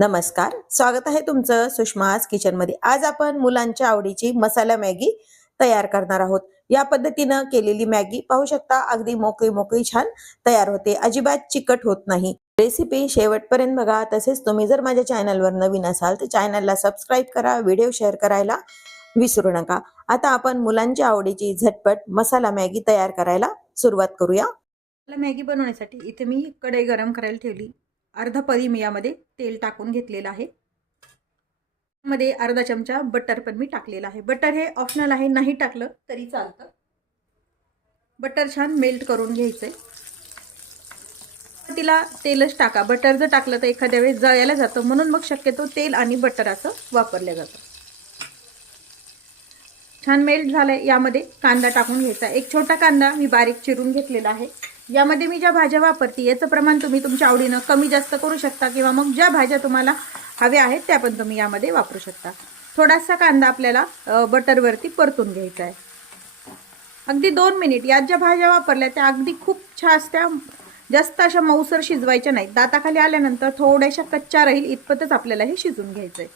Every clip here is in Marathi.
नमस्कार, स्वागत आहे तुमचं सुषमाज किचनमध्ये। आज आपण मुलांच्या आवडीची मसाला मॅगी तयार करणार आहोत। या पद्धतीने केलेली मॅगी पाहू शकता, अगदी मोकळी मोकळी छान तयार होते, अजिबात चिकट होत नाही। रेसिपी शेवटपर्यंत बघा। तसेच तुम्ही जर माझ्या चॅनलवर नवीन असाल तर चॅनलला सबस्क्राइब करा, व्हिडिओ शेअर करायला विसरू नका। आता आपण मुलांच्या आवडीची झटपट मसाला मॅगी तयार करायला सुरुवात करूया। मॅगी बनवण्यासाठी इथे मी कढई गरम करायला ठेवली। अर्धा पळी मी यामध्ये तेल टाकून घेतलेलं आहे। मध्ये अर्धा चमचा बटर पण मी टाकलेला आहे। बटर हे ऑप्शनल आहे, नाही टाकलं तरी चालतं। बटर छान मेल्ट करून घ्यायचंय। तिला तेलच टाका, बटर जर टाकलं तर एखाद्या वेळेस जळायला जातं, म्हणून मग शक्यतो तेल आणि बटर असं वापरलं जातं। छान मेल्ट झालंय। यामध्ये कांदा टाकून घ्यायचा। एक छोटा कांदा मी बारीक चिरून घेतलेला आहे। यामध्ये मी ज्या भाज्या वापरते याचं प्रमाण तुम्ही तुमच्या आवडीने कमी जास्त करू शकता, किंवा मग ज्या भाज्या तुम्हाला हव्या आहेत त्या पण तुम्ही यामध्ये वापरू शकता। थोडासा कांदा आपल्याला बटरवरती परतून घ्यायचा आहे। अगदी 2 मिनिट। यात ज्या भाज्या वापरल्या त्या अगदी खूप छान असत्या, जास्त अशा मऊसर शिजवायच्या नाहीत। दाताखाली आल्यानंतर थोड्याशा कच्च्या राहील इतपतच आपल्याला हे शिजून घ्यायचंय।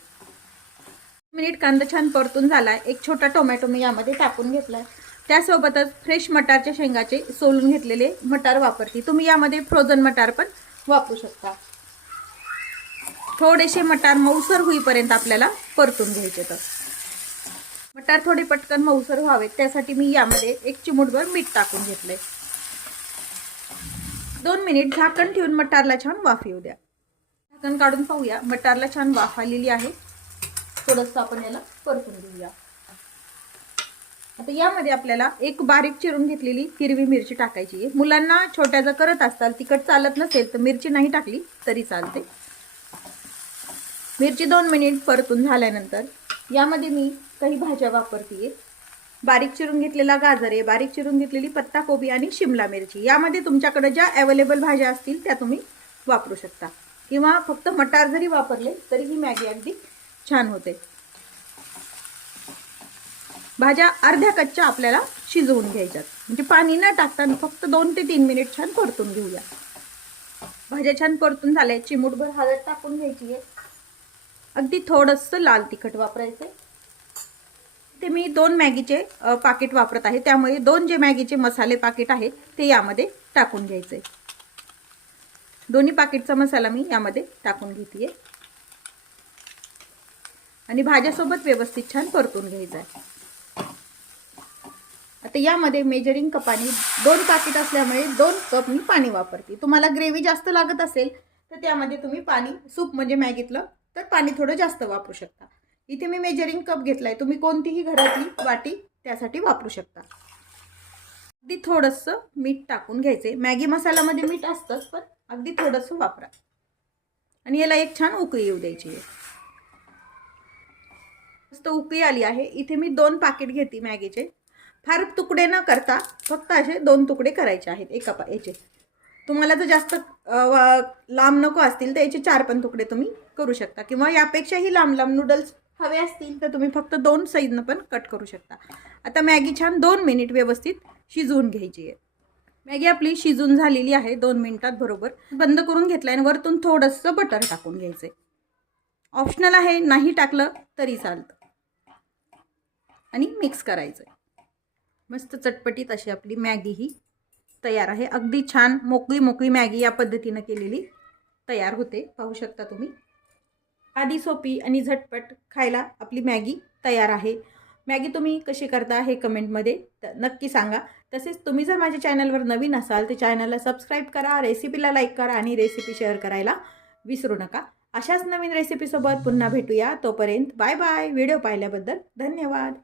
मिनिट कांदा छान परतून झालाय। एक छोटा टोमॅटो मी यामध्ये टाकून घेतलाय। त्यासोबतच फ्रेश मटारच्या शेंगाचे सोलून घेतलेले मटार वापरते। तुम्ही यामध्ये फ्रोझन मटार पण वापरू शकता। थोडेसे मटार मऊसर होईपर्यंत आपल्याला परतून घ्यायचे। तर मटार थोडे पटकन मऊसर व्हावेत त्यासाठी मी यामध्ये एक चिमूटभर मीठ टाकून घेतलंय। 2 मिनिट झाकण ठेवून मटारला छान वाफ येऊ द्या। झाकण काढून पाहूया, मटारला छान वाफ आलेली आहे। थोडंसं आपण याला परतून घेऊया। आता यामध्ये आपल्याला एक बारीक चिरून घेतलेली हिरवी मिरची टाकायची आहे। मुलांना छोट्या जर करत असताल, तिखट चालत नसेल तर मिरची नाही टाकली तरी चालते। मिरची 2 मिनिट परतून झाल्यानंतर यामध्ये मी काही भाज्या वापरते। बारीक चिरून घेतलेला गाजर आहे, बारीक चिरून घेतलेली पत्ताकोबी आणि शिमला मिरची। यामध्ये तुमच्याकडे ज्या अवेलेबल भाज्या असतील त्या तुम्ही वापरू शकता, किंवा फक्त मटार जरी वापरले तरी ही मॅगी अगदी छान होते। भाज्या अर्ध्या कच्च्या आपल्याला शिजवून घ्यायच्यात, म्हणजे पाणी न टाकता फक्त 2 ते 3 मिनिट छान परतून घेऊया। भाज्या छान परतून झाल्या। चिमूटभर हळद टाकून घ्यायची आहे। अगदी थोडंसं लाल तिखट वापरायचं। ते मी 2 मॅगीचे पाकिट वापरत आहे, त्यामुळे 2 जे मॅगीचे मसाले पाकिट आहेत ते यामध्ये टाकून घ्यायचे। दोन्ही पाकिटचा मसाला मी यामध्ये टाकून घेते आणि भाज्यासोबत व्यवस्थित छान परतून घ्यायचं आहे। आता यामध्ये मेजरिंग कपाने 2 पाकिट असल्यामुळे 2 कप मी पाणी वापरते। तुम्हाला ग्रेव्ही जास्त लागत असेल तर त्यामध्ये तुम्ही पाणी, सूप म्हणजे मॅगीतलं, तर पाणी थोडं जास्त वापरू शकता। इथे मी मेजरिंग कप घेतलाय, तुम्ही कोणतीही घरातली वाटी त्यासाठी वापरू शकता। अगदी थोडंसं मीठ टाकून घ्यायचे। मॅगी मसाल्यामध्ये मीठ असतंच, पण अगदी थोडंसं वापरा आणि याला एक छान उकळी येऊ द्यायची आहे। मस्त उकळी आली आहे। इथे मी 2 पाकिट घेते मॅगीचे। फार तुकडे न करता फक्त असे 2 तुकडे करायचे आहेत एका याचे। तुम्हाला जर जास्त लांब नको असतील तर याचे 4 पण तुकडे तुम्ही करू शकता, किंवा यापेक्षाही लांब लांब नूडल्स हवे असतील तर तुम्ही फक्त 2 साइडनं पण कट करू शकता। आता मॅगी छान 2 मिनिट व्यवस्थित शिजवून घ्यायची आहे। मॅगी आपली शिजून झालेली आहे 2 मिनिटात बरोबर। बंद करून घेतलाय आणि वरतून थोडंसं बटर टाकून घ्यायचंय। ऑप्शनल आहे, नाही टाकलं तरी चालतं, आणि मिक्स करायचंय। मस्त चटपटीत अशी आपली मॅगी ही तयार आहे। अगदी छान मोकळी मोकळी मॅगी या पद्धतीने केलेली तयार होते, पाहू शकता तुम्ही। आधी सोपी आणि झटपट खायला आपली मॅगी तयार आहे। मॅगी तुम्ही कशी करता हे कमेंटमध्ये नक्की सांगा। तसेच तुम्ही जर माझ्या चॅनलवर नवीन असाल तर चॅनलला सबस्क्राइब करा, रेसिपीला लाईक करा आणि रेसिपी शेअर करायला विसरू नका। अशाच नवीन रेसिपीसोबत पुन्हा भेटूया। तोपर्यंत बाय बाय। व्हिडिओ पाहिल्याबद्दल धन्यवाद।